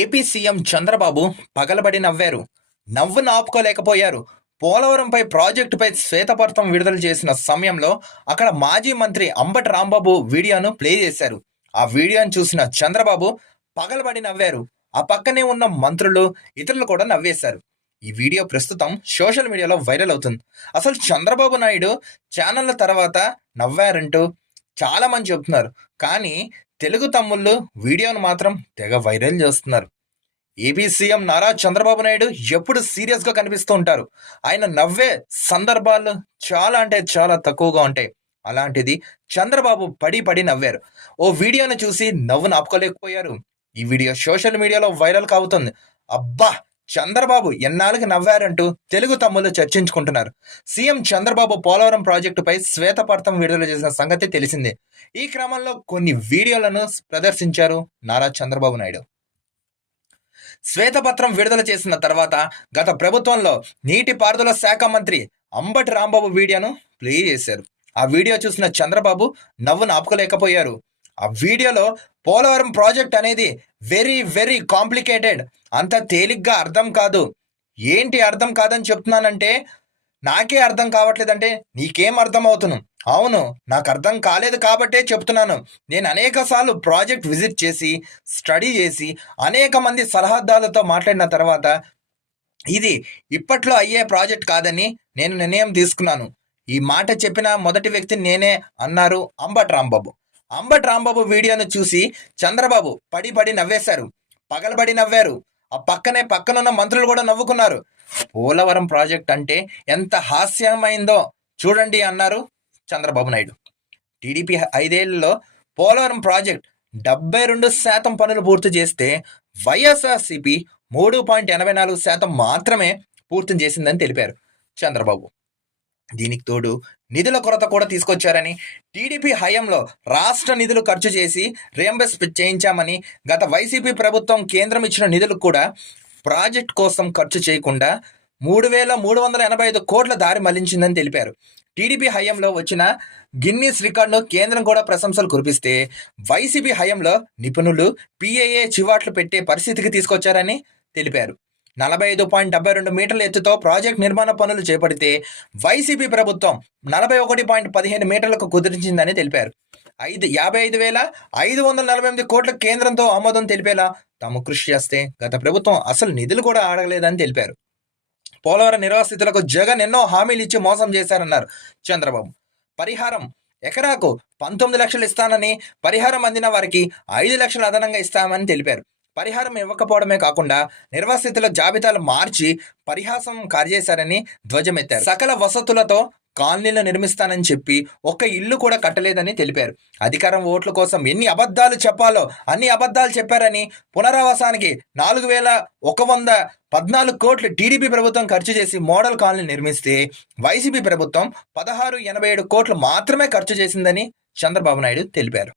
AP CM Chandrababu పగలబడి నవ్వారు. నవ్వును ఆపుకోలేకపోయారు పోలవరంపై ప్రాజెక్టుపై శ్వేతపత్రం విడుదల చేసిన సమయంలో అక్కడ మాజీ మంత్రి అంబటి రాంబాబు వీడియోను ప్లే చేశారు. ఆ వీడియోను చూసిన చంద్రబాబు పగలబడి నవ్వారు. ఆ పక్కనే ఉన్న మంత్రులు ఇతరులు కూడా నవ్వేశారు. ఈ వీడియో ప్రస్తుతం సోషల్ మీడియాలో వైరల్ అవుతుంది. అసలు చంద్రబాబు నాయుడు ఛానళ్ళ తర్వాత నవ్వారంటూ చాలా మంది కానీ తెలుగు తమ్ముళ్ళు వీడియోను మాత్రం తెగ వైరల్ చేస్తున్నారు. ఏపీ సీఎం నారా చంద్రబాబు నాయుడు ఎప్పుడు సీరియస్గా కనిపిస్తూ ఉంటారు. ఆయన నవ్వే సందర్భాలు చాలా అంటే చాలా తక్కువగా ఉంటాయి. అలాంటిది చంద్రబాబు పడి పడి నవ్వారు. ఓ వీడియోను చూసి నవ్వు నాపుకోలేకపోయారు. ఈ వీడియో సోషల్ మీడియాలో వైరల్ కావుతుంది. అబ్బా! చంద్రబాబు ఎన్నాళ్ళకి నవ్వారంటూ తెలుగు తమ్ముళ్ళు చర్చించుకుంటున్నారు. సీఎం చంద్రబాబు పోలవరం ప్రాజెక్టుపై శ్వేతపత్రం విడుదల చేసిన సంగతి తెలిసిందే. ఈ క్రమంలో కొన్ని వీడియోలను ప్రదర్శించారు నారా చంద్రబాబు నాయుడు. శ్వేతపత్రం విడుదల చేసిన తర్వాత గత ప్రభుత్వంలో నీటిపారుదల శాఖ మంత్రి అంబటి రాంబాబు వీడియోను ప్లే చేశారు. ఆ వీడియో చూసిన చంద్రబాబు నవ్వును ఆపుకోలేకపోయారు. ఆ వీడియోలో పోలవరం ప్రాజెక్ట్ అనేది వెరీ వెరీ కాంప్లికేటెడ్ అంత తేలిగ్గా అర్థం కాదు. ఏంటి అర్థం కాదని చెప్తున్నానంటే నాకే అర్థం కావట్లేదంటే నీకేం అర్థం అవుతును అవును నాకు అర్థం కాలేదు కాబట్టే చెప్తున్నాను. నేను అనేక సార్లు ప్రాజెక్ట్ విజిట్ చేసి స్టడీ చేసి అనేక మంది సలహాదారులతో మాట్లాడిన తర్వాత ఇది ఇప్పట్లో అయ్యే ప్రాజెక్ట్ కాదని నేను నిర్ణయం తీసుకున్నాను. ఈ మాట చెప్పిన మొదటి వ్యక్తి నేనే అన్నారు అంబట్ రాంబాబు అంబటి రాంబాబు వీడియోను చూసి చంద్రబాబు పడి పడి నవ్వేశారు. పగలబడి నవ్వారు. ఆ పక్కనే పక్కనున్న మంత్రులు కూడా నవ్వుకున్నారు. పోలవరం ప్రాజెక్ట్ అంటే ఎంత హాస్యమైందో చూడండి అన్నారు చంద్రబాబు నాయుడు. టీడీపీ ఐదేళ్ళలో పోలవరం ప్రాజెక్ట్ డెబ్బై రెండు శాతం పనులు పూర్తి చేస్తే వైఎస్ఆర్సీపీ మూడు పాయింట్ ఎనభై నాలుగు శాతం మాత్రమే పూర్తి చేసిందని తెలిపారు చంద్రబాబు. దీనికి తోడు నిధుల కొరత కూడా తీసుకొచ్చారని టీడీపీ హయాంలో రాష్ట్ర నిధులు ఖర్చు చేసి రియంబర్స్ చేయించామని గత వైసీపీ ప్రభుత్వం కేంద్రం ఇచ్చిన నిధులు కూడా ప్రాజెక్ట్ కోసం ఖర్చు చేయకుండా మూడు వేల మూడు వందల ఎనభై ఐదు కోట్ల దారి మళ్ళించిందని తెలిపారు. టీడీపీ హయాంలో వచ్చిన గిన్నీస్ రికార్డును కేంద్రం కూడా ప్రశంసలు కురిపిస్తే వైసీపీ హయాంలో నిపుణులు పీఏఏ చివాట్లు పెట్టే పరిస్థితికి తీసుకొచ్చారని తెలిపారు. నలభై ఐదు పాయింట్ డెబ్బై రెండు మీటర్ల ఎత్తుతో ప్రాజెక్ట్ నిర్మాణ పనులు చేపడితే వైసీపీ ప్రభుత్వం నలభై ఒకటి పాయింట్ పదిహేను మీటర్లకు కుదిరించిందని తెలిపారు. ఐదు యాభై ఐదు వేల ఐదు వందల నలభై ఎనిమిది కోట్ల కేంద్రంతో ఆమోదం తెలిపేలా తాము కృషి చేస్తే గత ప్రభుత్వం అసలు నిధులు కూడా ఆడగలేదని తెలిపారు. పోలవరం నిర్వాసితులకు జగన్ ఎన్నో హామీలు ఇచ్చి మోసం చేశారన్నారు చంద్రబాబు. పరిహారం ఎకరాకు పంతొమ్మిది లక్షలు ఇస్తానని పరిహారం అందిన వారికి ఐదు లక్షలు అదనంగా ఇస్తామని తెలిపారు. పరిహారం ఇవ్వకపోవడమే కాకుండా నిర్వాసితుల జాబితాలు మార్చి పరిహాసం కార్యేశారని ధ్వజమెత్తారు. సకల వసతులతో కాలనీలు నిర్మిస్తానని చెప్పి ఒక్క ఇల్లు కూడా కట్టలేదని తెలిపారు. అధికారం ఓట్ల కోసం ఎన్ని అబద్ధాలు చెప్పాలో అన్ని అబద్ధాలు చెప్పారని పునరావాసానికి నాలుగు వేల ఒక వంద పద్నాలుగు కోట్లు టీడీపీ ప్రభుత్వం ఖర్చు చేసి మోడల్ కాలనీ నిర్మిస్తే వైసీపీ ప్రభుత్వం పదహారు ఎనభై ఏడు కోట్లు మాత్రమే ఖర్చు చేసిందని చంద్రబాబు నాయుడు తెలిపారు.